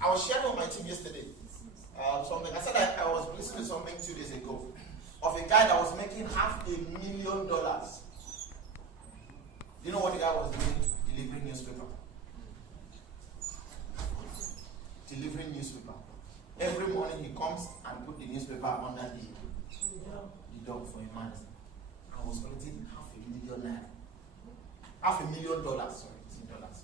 I was sharing with my team yesterday something. I said I was listening to something 2 days ago of a guy that was making $500,000. You know what the guy was doing? Delivering newspaper. Delivering newspaper. Every morning he comes and put the newspaper under the door for a man. I was collecting $500,000. $500,000, sorry, it's in dollars.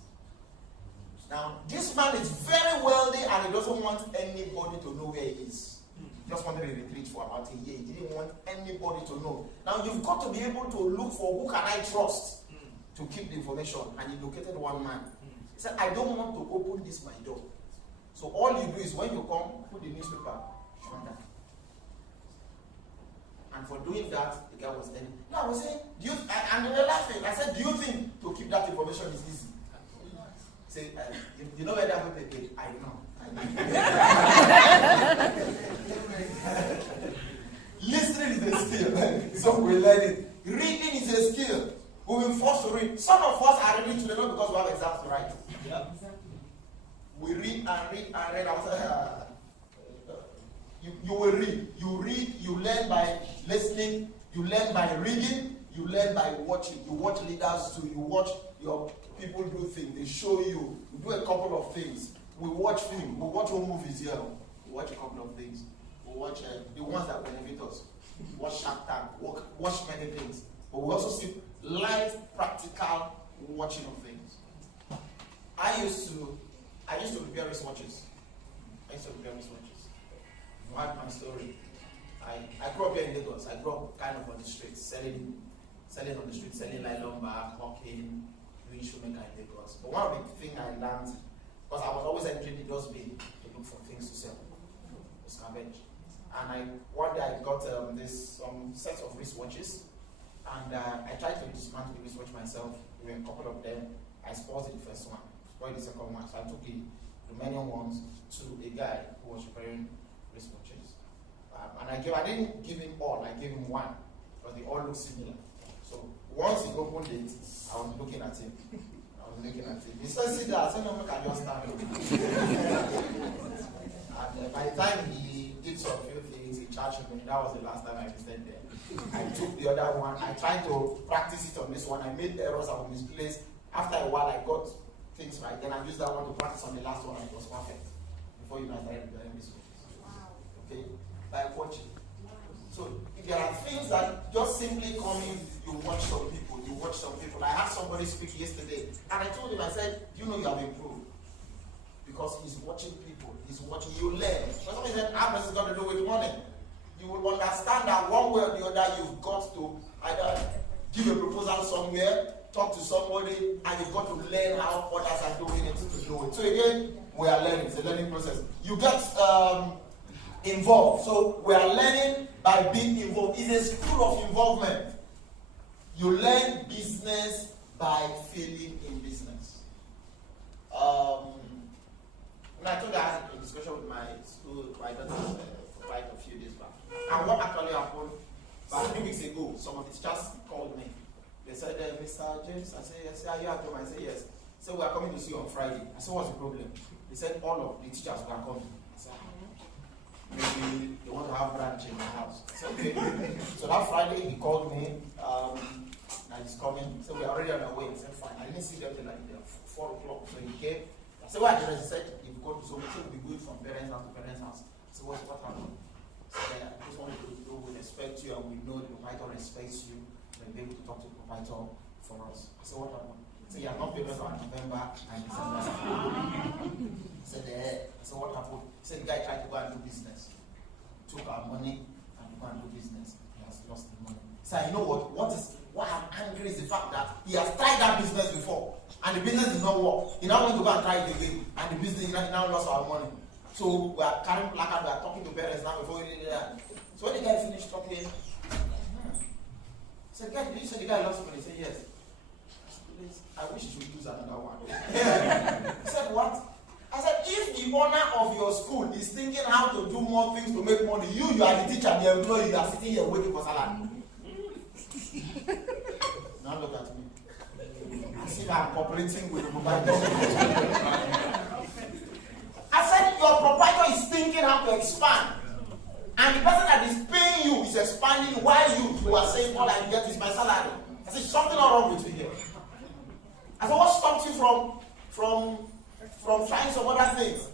Now, this man is very wealthy and he doesn't want anybody to know where he is. He just wanted a retreat for about a year. He didn't want anybody to know. Now, you've got to be able to look for who can I trust to keep the information. And he located one man. He said, I don't want to open this my door. So all you do is when you come, put the newspaper on that. And for doing that, the guy was telling me. No, I was saying, and they were laughing. I said, do you think to keep that information is easy? Say, you know where that will be? I know. Listening is a skill. So we learn it. Reading is a skill. We've been forced to read. Some of us are reading today not because we have exams to write. Yeah. We read and read and read. I was you will read. You read, you learn by listening, you learn by reading, you learn by watching. You watch leaders too, you watch your people do things, they show you, you do a couple of things. We watch film, we watch home movies here, we watch a couple of things. We watch the ones that benefit us. We watch Shark Tank, watch many things. But we also see live, practical watching of things. I used to prepare wristwatches. What's my story? I grew up here in Lagos. I grew up kind of on the streets, selling on the streets, selling nylon bag, hawking, doing shoemaker in Lagos. But one of the things I learned, because I was always entering the dustbin to look for things to sell, to scavenge. And one day I got some sets of wristwatches, and I tried to dismantle the wristwatch myself. There were a couple of them. I spoiled the first one, spoiled the second one, so I took the remaining ones to a guy who was repairing wristwatches. And I didn't give him all, I gave him one, because they all look similar. So once he opened it, I was looking at him. He said, sit down. I said, no, look, I just stand up. And by the time he did some few things, he charged me. That was the last time I visited there. I took the other one. I tried to practice it on this one. I made errors, I was misplaced. After a while, I got things right. Then I used that one to practice on the last one, and it was perfect. Before you guys started doing this one. Okay? By watching. So if there are things that just simply come in, you watch some people. I had somebody speak yesterday, and I told him, I said, you know you have improved. Because he's watching people, you learn. For some reason, how much has got to do with money? You will understand that one way or the other, you've got to either give a proposal somewhere, talk to somebody, and you've got to learn how others are doing it to do it. So again, we are learning. It's a learning process. You get involved. So we are learning by being involved. It's a school of involvement. You learn business by failing in business. When I told you I had a discussion with my school, my daughter, quite a few days back. And what actually happened, about 3 weeks ago, some of the teachers called me. They said, Mr. James, I said, yes. Are you at home? I said, yes. They said, we are coming to see you on Friday. I said, what's the problem? They said, all of the teachers were coming. I said, maybe they want to have branch in my house. I said, okay. So that Friday, he called me, and he's coming. So we're already on our way. I said, fine. I didn't see them till like 4 o'clock. So he came. I said, what address? He said, if you go to so we'll be going from parents' house to parents' house. So what happened? I said, I just wanted to know we respect you and we know the proprietor respects you. We'll be able to talk to the proprietor for us. I said, what happened? So you have not paid us for November and December. I said, what happened? He said, the guy tried to go and do business. He took our money and to go and do business. He has lost the money. He said, you know what I'm angry is the fact that he has tried that business before and the business did not work. He now went to go and try it again and the business now lost our money. So we are carrying placard, we are talking to parents now before we did that. So when the guy finished talking, he said, did you say the guy lost money? He said, yes. I wish you should use another one. He said, what? I said, if the owner of your school is thinking how to do more things to make money, you are the teacher, the employee, you are sitting here waiting for salary. Now look at me. I see I'm cooperating with the provider. I said, you are saying all I get is my salary. I said, something wrong with you here. I said, what stopped you from trying some other things?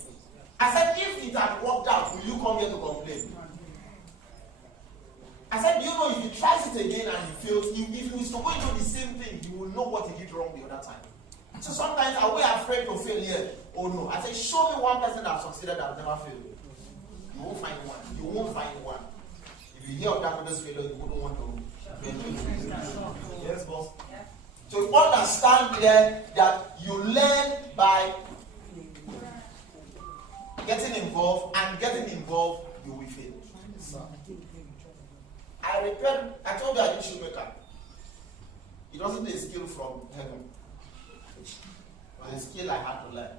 I said, if it had worked out, will you come here to complain? I said, you know, if you try it again and you fail, if you is to go into the same thing, you will know what you did wrong the other time. So sometimes are we afraid to fail here? Oh no. I said, show me one person that succeeded that never failed. You won't find one. You won't find one. If you hear of that person's failure, you wouldn't want to. Yes, boss. So you understand there that you learn by getting involved, and getting involved, you will fail. I told you I did shoemaker. It wasn't a skill from heaven. It was a skill I had to learn.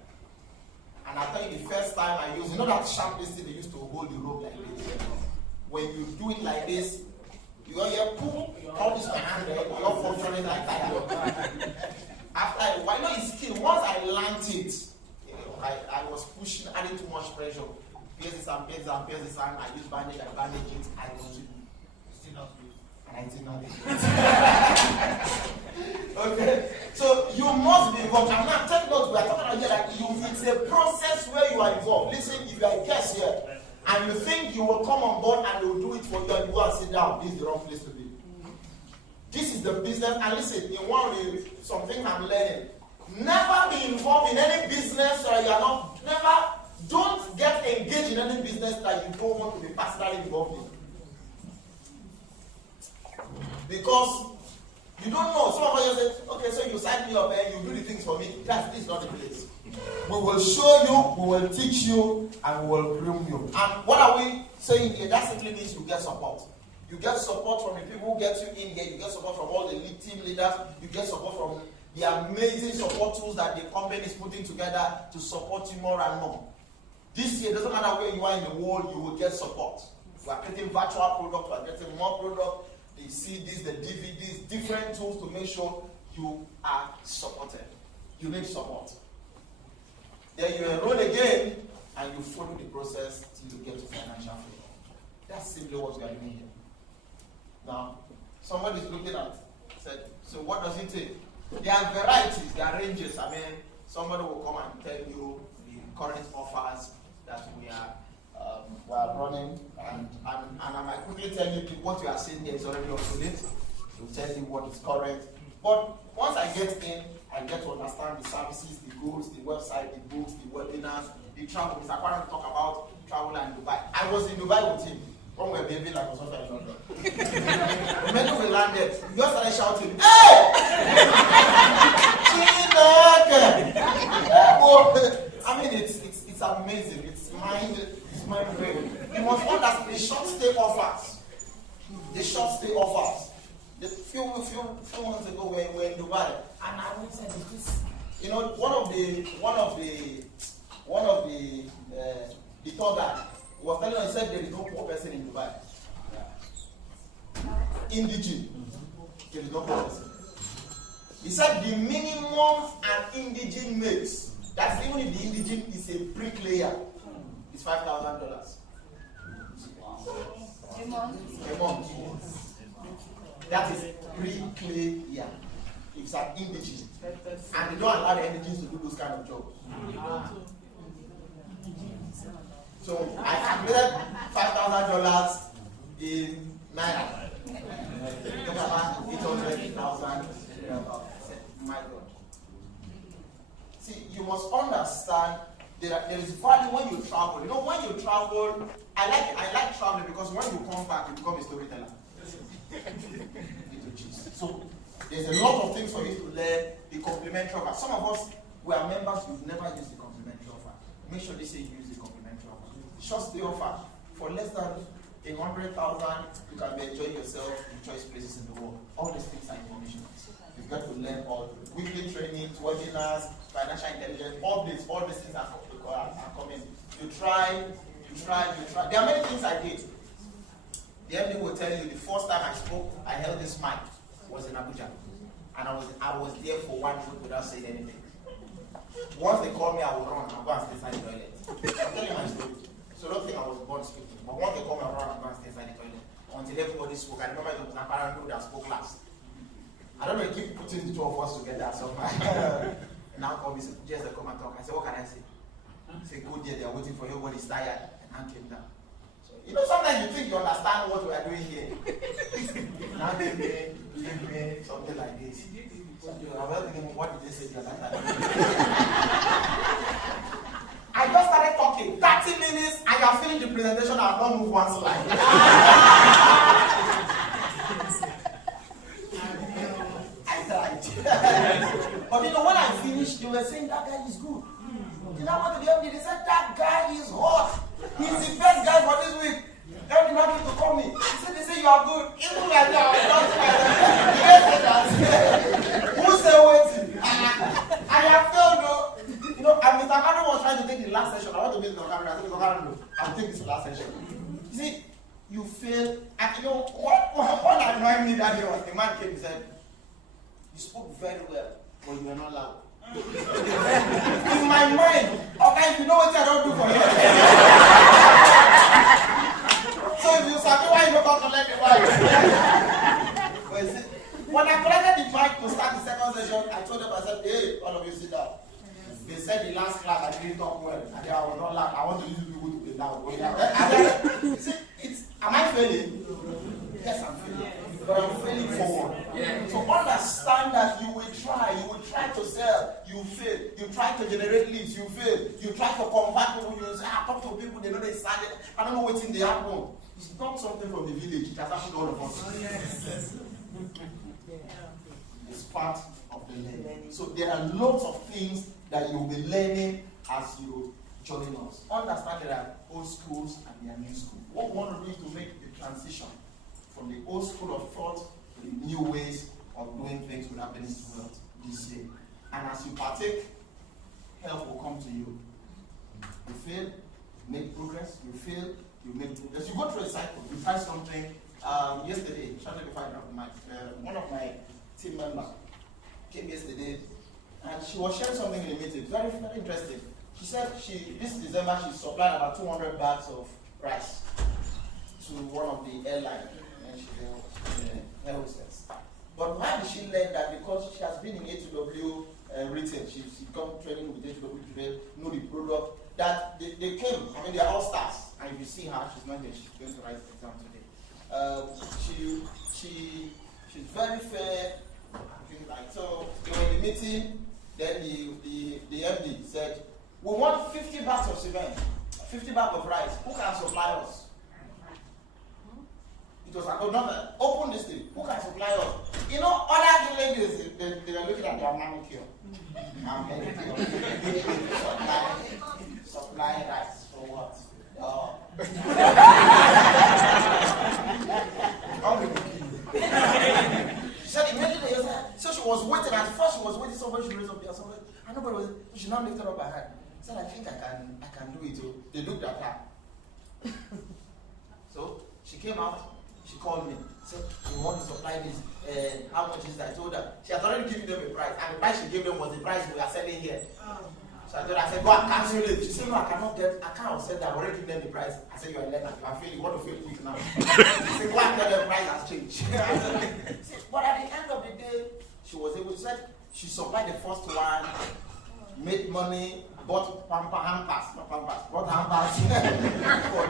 And I tell you, the first time I used, you know that sharp thing they used to hold the rope like this? When you do it like this, you pull all this my hand, you're functioning like that. After a while, you know it's skill. Once I learned it, I was pushing, adding too much pressure. Pierce this and pierce and pierce this and I use bandage, I bandage it, I continue. Still not good. And I did not do it. Okay? So you must be involved. I'm not taking notes, we are talking about here like it's a process where you are involved. Listen, if you are a guest here and you think you will come on board and they will do it for you and you go and sit down, this is the wrong place to be. This is the business. And listen, in one way, something I'm learning. Never be involved in any business that you are not. Don't get engaged in any business that you don't want to be personally involved in. Because you don't know. Some of us say, okay, so you sign me up and you do the things for me. This is not the place. We will show you, we will teach you, and we will groom you. And what are we saying here? That simply means you get support. You get support from the people who get you in here. You get support from all the team leaders. You get support from the amazing support tools that the company is putting together to support you more and more. This year, doesn't matter where you are in the world, you will get support. We are getting virtual products, we are getting more products, the CDs, the DVDs, different tools to make sure you are supported. You need support. Then you enroll again and you follow the process till you get to financial freedom. That's simply what we are doing here. Now, somebody is looking at, said, so what does it take? There are varieties, there are ranges. I mean, somebody will come and tell you the current offers that we are running, and I might quickly tell you what you are seeing here is already obsolete. To tell you what is current. But once I get in, I get to understand the services, the goals, the website, the books, the webinars, the travel. Mr. Aquarium talk about travel and Dubai. I was in Dubai with him. When we were behaving like something in London. The minute we landed, we just started shouting, hey! I mean, it's amazing. It's mind blowing. You must understand the short stay offers. The short stay offers. A few months ago, we were in Dubai, and I would say this. You know, one of the tour guide was telling us, he said there is no poor person in Dubai. Indigene, there is no poor person. He said the minimum an indigene makes, that's even if the indigene is a bricklayer, is $5,000. A month. That is bricklayer. It's an indigene. And they don't allow the indigenes to do those kind of jobs. So I calculated $5,000 in Naira. Talk about 800,000. My God. See, you must understand there is value when you travel. You know, when you travel, I like traveling because when you come back, you become a storyteller. So there's a lot of things for you to learn. The complimentary offer. Some of us, we are members, we've never used the complimentary offer. Make sure they say you use the complimentary offer. Short stay offer. For less than 100,000, you can be enjoying yourself in choice places in the world. All these things are information. You've got to learn all weekly trainings, webinars, financial intelligence, all these things are coming. You try. There are many things I did. The MD will tell you the first time I spoke, I held this mic, was in Abuja. And I was there for 1 week without saying anything. Once they call me, I will run and go and stay inside the toilet. I'm telling you my story. So don't think I was born speaking. But once they call me, I will run and go and stay inside the toilet. Until until everybody spoke. I remember it was Aparando that spoke last. I don't know, you keep putting the two of us together. So now come, he said, just come and talk. I said, what can I say? He said, go there, they're waiting for you, everybody's tired. And I came down. So, you know, sometimes you think you understand what we are doing here. Now give me something like this. So I was thinking, what did they say the other time? I just started talking. 30 minutes, I have finished the presentation, I have not moved one slide. I tried. But you know, when I finished, they were saying that guy is good. You know what the MD? They said that guy is hot. He's the best guy for this week. They did not need to call me. They say you are good. Even like that, who say waiting? I have failed though. You know, and Mr. Kano was trying to take the last session. I want to meet Mr. Kano. I said, Mr. Kano, I'll take this last session. You see, you fail. And you know, what annoyed me that day was the man came and said, you spoke very well, but you were not loud. In my mind, okay, if you know what I don't do for you. So if you sabi why you don't collect the mic. When I collected the mic to start the second session, I told them, I said, hey, all of you sit down. They said the last class I didn't talk well. And I was not loud. I want to use people to be loud. Am I failing? Yes, I'm failing. But I'm failing forward. Yeah. So understand that you will try to sell, you fail. You try to generate leads, you fail. You try to convert people, you say, talk to people, they know they started. I don't know what's in the happen. It's not something from the village, it has happened to all of us. Oh, yes. It's part of the learning. So there are lots of things that you'll be learning as you join us. Understand there are old schools and there are new schools. What we want to do is to make the transition from the old school of thought to the new ways of doing things with happiness to wealth this year. And as you partake, help will come to you. You fail, you make progress. You fail, you make progress. You go through a cycle. You try something. Yesterday, one of my team members came yesterday, and she was sharing something in the meeting. Very, very interesting. She said this December she supplied about 200 bags of rice to one of the airlines. And she's a air hostess. But why did she learn that? Because she has been in A2W retail. She got training with A2W today, know the product. That they came, I mean, they're all stars. And if you see her, she's not there, she's going to write the exam today. She's very fair. So they were in the meeting, then the MD said, we want 50 bags of cement, 50 bags of rice. Who can supply us? It was like, open this thing. Who can supply us? You know, other ladies, they were looking at their manicure. Supply rice for what? She said immediately, so she was waiting. At first, she was waiting. Somebody should raise up there. Somebody, and nobody was. She now lifted up her hand. She said, I think I can do it. So they looked at her. So she came out. She called me. Said, we want to supply this. How much is that? I told her. She had already given them a price. And the price she gave them was the price we are selling here. So I told her, I said, go and cancel it. She said, no, I can't accept that. I already given them the price. I said, you're a learner. You are failing. You want to fail quick now. She said, go and tell them the price has changed. But at the end of the day, she was able to say, she supplied the first one, made money, bought hampers for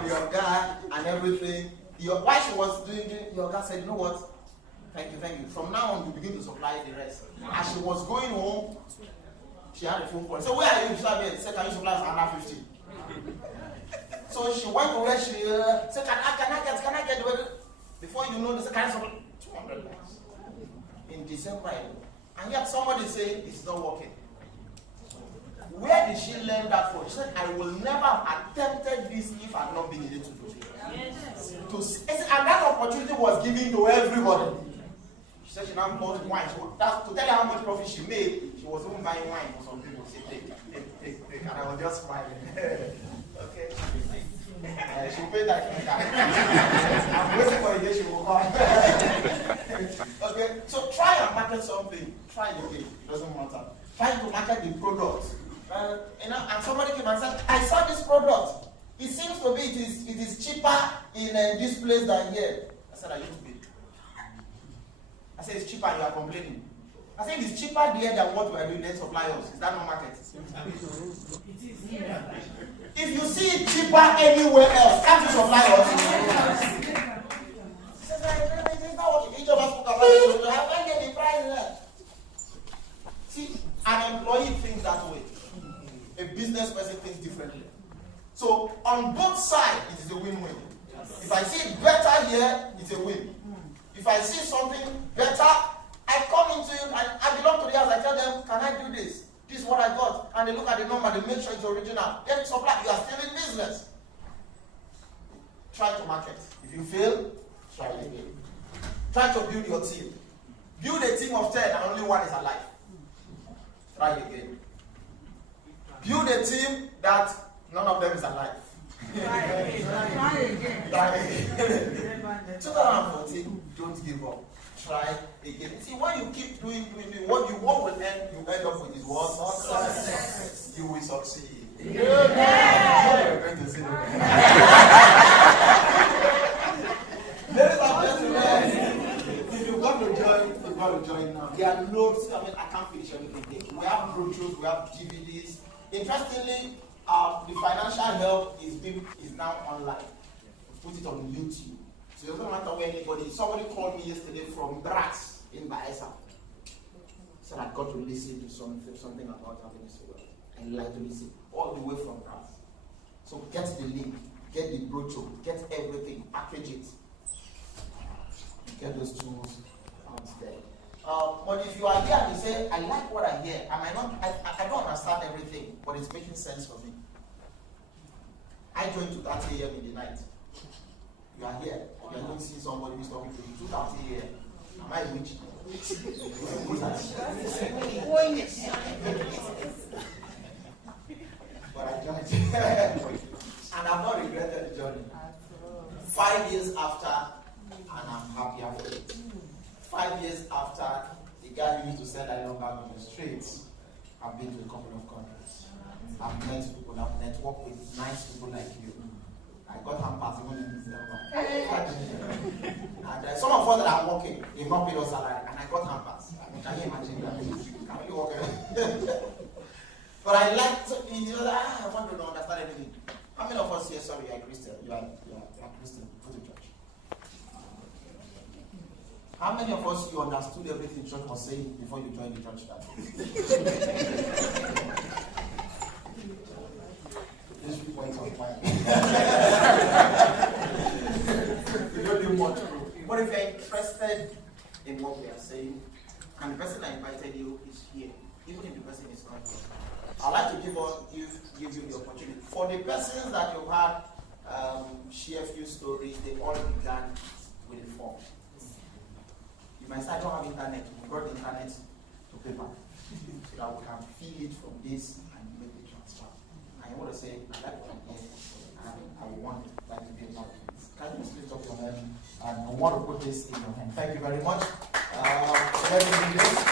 the Oga and everything. While she was doing it, the Oga said, you know what? Thank you. From now on, you begin to supply the rest. As she was going home, she had a phone call. So where are you? She said, can you supply us another 50? So she went to where she said, can I get the before you know this, can I supply 200 bags in December? And yet somebody saying it's not working. Where did she learn that from? She said, I will never have attempted this if I had not been able to do it. Yes. And that opportunity was given to everybody. She said she now bought wine. To tell you how much profit she made, she was even buying wine for some people. She said, take. And I was just smiling. Okay. She'll pay that. I'm waiting for the day she will come. Okay. So try and market something. Try the game. It doesn't matter. Try to market the product. And somebody came and said, I saw this product. It seems to be it is cheaper in this place than here. I said, are you too big? I said, it's cheaper and you are complaining. I said, if it's cheaper there than what we are doing, let's supply us. Is that no market? It is. If you see it cheaper anywhere else, can't you supply us? He says, it's not what each of us put about it. I can't get the price there. See, an employee thinks that way. A business person thinks differently. So, on both sides, it is a win-win. If I see it better here, it's a win. If I see something better, I come into it, and I belong to the house, I tell them, can I do this? This is what I got. And they look at the number, they make sure it's original. Then supply, you are still in business. Try to market. If you fail, try again. Try to build your team. Build a team of 10 and only one is alive. Try again. Build a team that none of them is alive. Try again. 2014, don't give up. Try again. See, when you keep doing what you want will end, you end up with is what? Success. You will succeed. Yeah. Ladies and gentlemen, if you've got to join now. There are loads. I mean, I can't finish everything here. We have brochures, we have DVDs. Interestingly, the financial help is now online. Put it on YouTube. So it doesn't matter where anybody. Somebody called me yesterday from Drax in Baeza. Said I got to listen to something about having this world. I like to listen all the way from Drax. So get the link, get the brochure, get everything, package it, get those tools out there. But if you are here and you say, I like what I hear, I don't understand everything, but it's making sense for me. I joined 2:30 a.m. in the night. You are here. You are going to see somebody who's talking to you 2:30 a.m. Am I rich? But I joined. And I've not regretted the journey. 5 years after, and I'm happy after it. 5 years after, the guy who used to sell iron bag on the streets, I've been to a couple of countries. I've met people, I've networked with nice people like you. I got hampers even in December. And some of us that are working, they've not paid us salary, and I got hampers. I mean, can you imagine that? Can really work But I like to, I want to understand anything. How many of us here, sorry, you are Christian? You are Christian. Go to church. How many of us you understood everything church was saying before you joined the church that This points on fire. You don't do much. But if you're interested in what we are saying, and the person that invited you is here, even if the person is not here, I'd like to give you the opportunity. For the persons that you've had share a few stories, they all began with a form. You might say, I don't have internet. We brought the internet to paper so that we can fill it from this and make the transfer. I want to say, I like what I'm here, and I want that to be a part of it. Can you just lift up your hand? And I want to put this in your hand. Thank you very much.